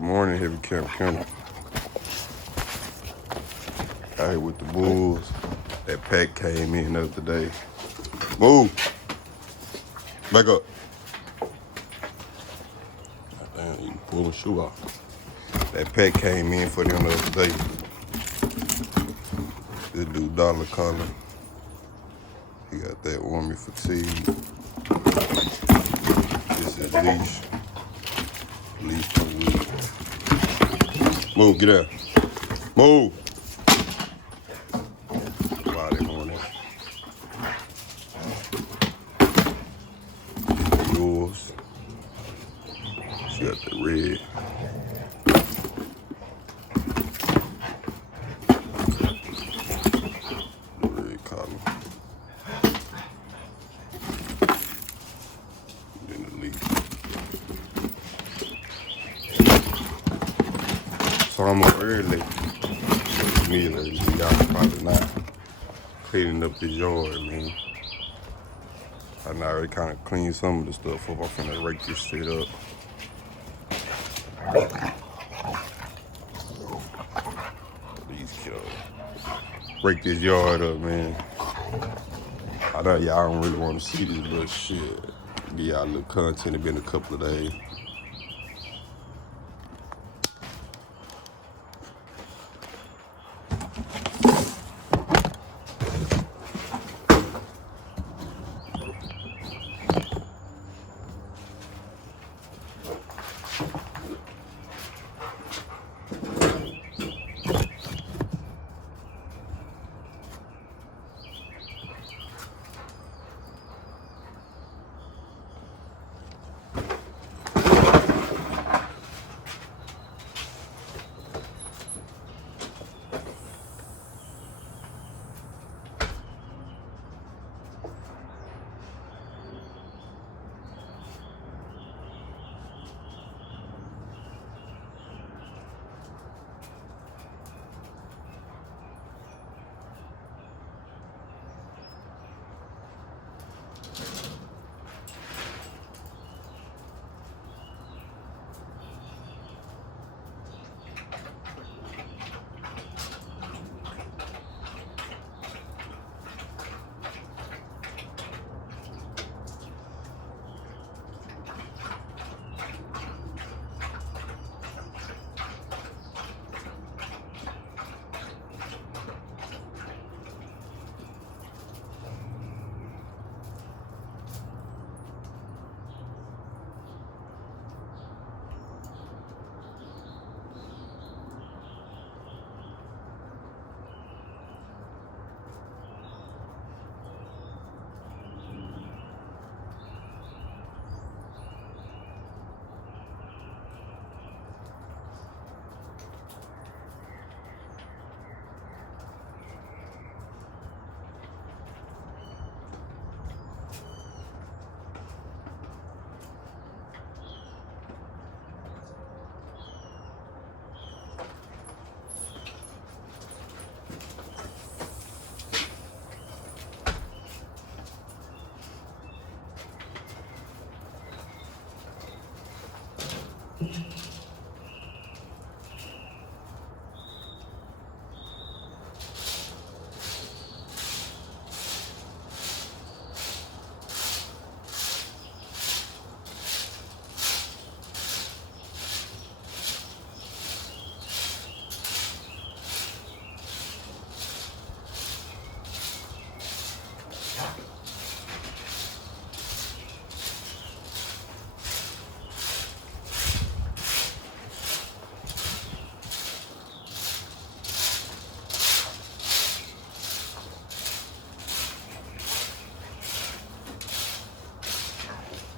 Morning, Heavy Camp County. Out here with the Bulls. That pack came in the other day. Move! Back up. Damn, you pull the shoe off. That pack came in for them the other day. This dude, Dollar Collar. He got that warming fatigue. This is leash. Leash for the week. Move, get out. Move! Friday morning. Yours. She got the red. The red collar. Then the leaf. So I'm up early. Me early. Y'all probably not cleaning up this yard, man. I already kind of cleaned some of the stuff up. I'm finna rake this shit up. These killers. Break this yard up, man. I know y'all don't really want to see this, but shit. Give y'all a little content. It's been a couple of days.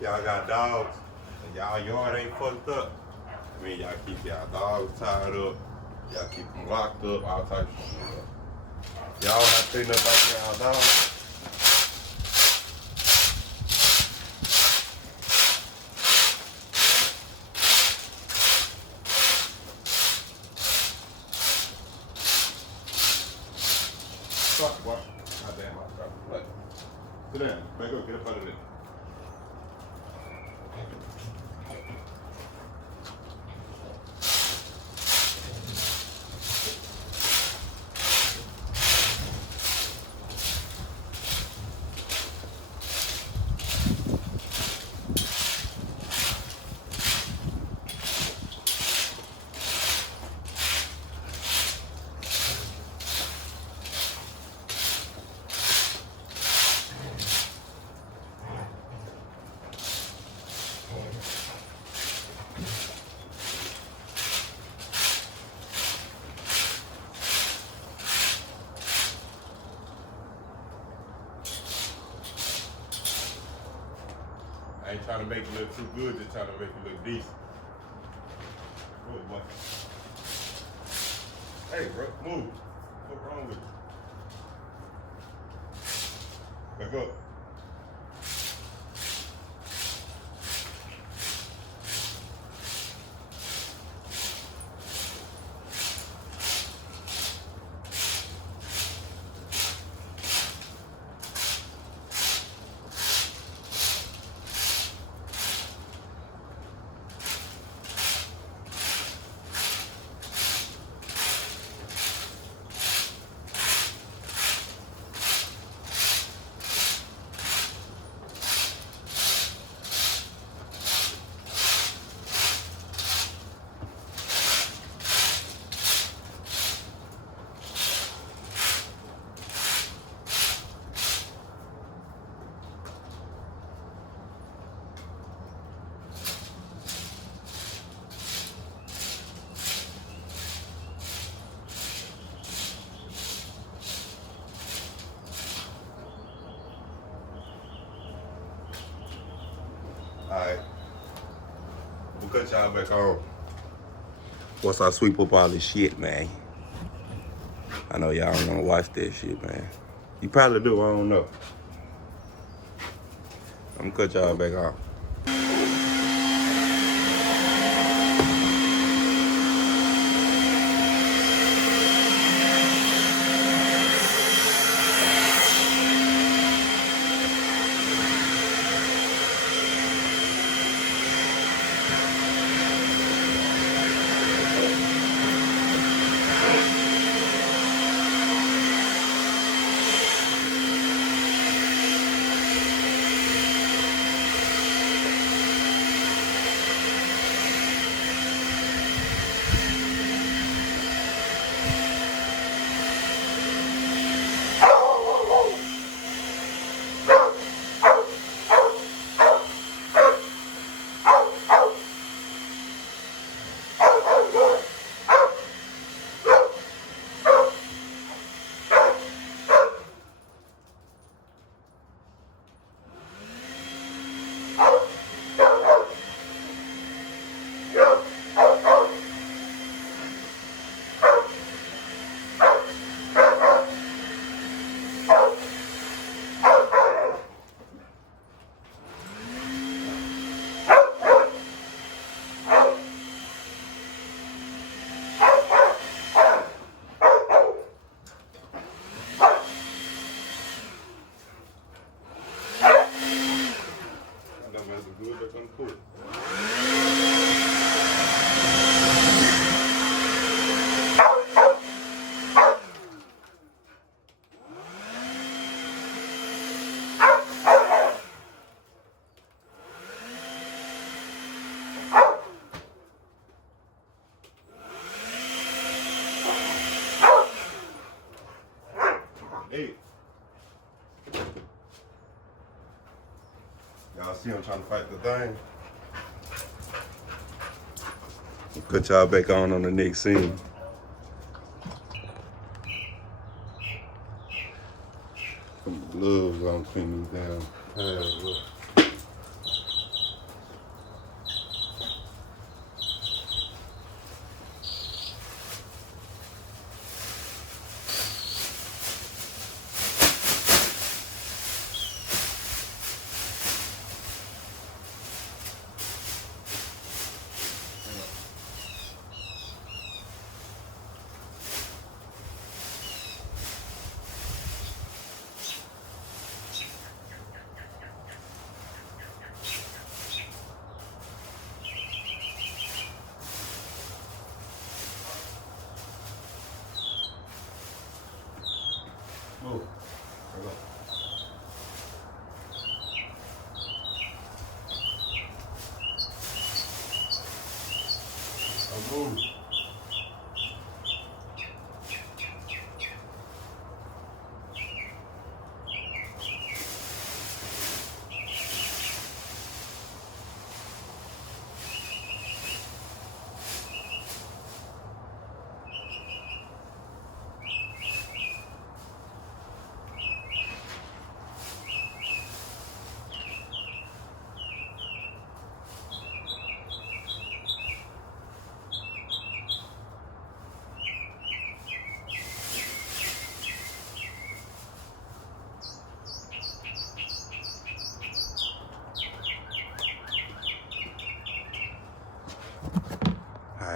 Y'all got dogs, and y'all yard ain't fucked up. I mean, y'all keep y'all dogs tied up, y'all keep them locked up, all types of shit. Y'all have to clean up after y'all dogs. Fuck, what? God damn, I forgot to play. Sit down, back up, get up under there. trying to make it look too good, just trying to make it look decent. What? Hey, bro, move. What's wrong with you? Back up. Alright. We'll cut y'all back on. Once I sweep up all this shit, man. I know y'all don't wanna watch that shit, man. You probably do, I don't know. I'm gonna cut y'all back off. Hey. Y'all see I'm trying to fight the thing? Cut y'all back on the next scene. Some gloves on clean these down. Look. Move. There we go. Move.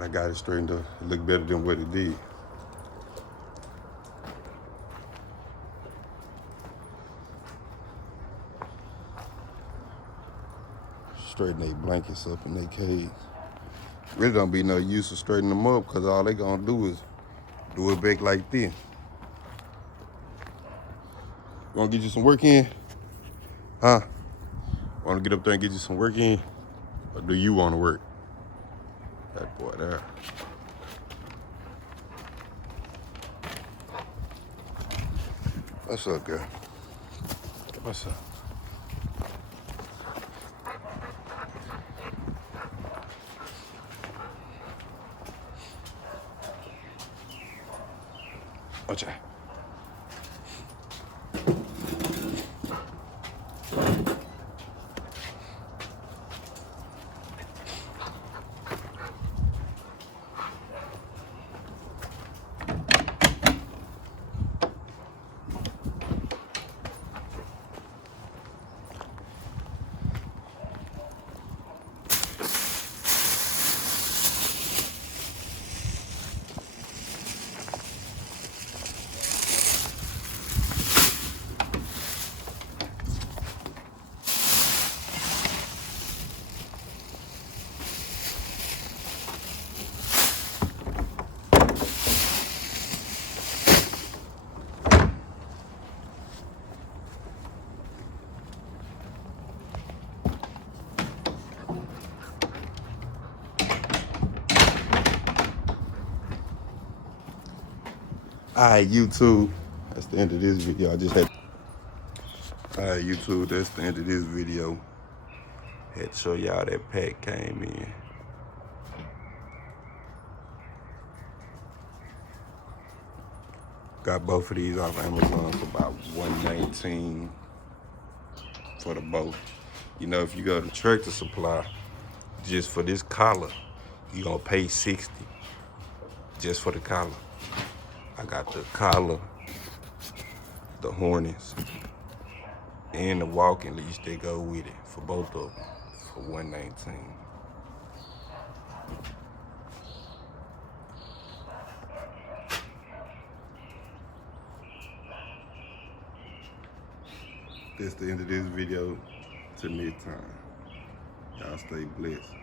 Glad I got it straightened up. It looked better than what it did. Straighten their blankets up in their cage. Really don't be no use of straightening them up because all they gonna do is do it back like this. Wanna get you some work in? Huh? Wanna get up there and get you some work in? Or do you wanna work? That boy there. What's up, girl? What's up? Watch out. Alright, YouTube. That's the end of this video. Alright, YouTube. That's the end of this video. Had to show y'all that pack came in. Got both of these off Amazon for about $119 for the both. You know, if you go to Tractor Supply, just for this collar, you gonna pay $60 just for the collar. I got the collar, the harness, and the walking leash that go with it for both of them for $119. That's the end of this video. Till next time. Y'all stay blessed.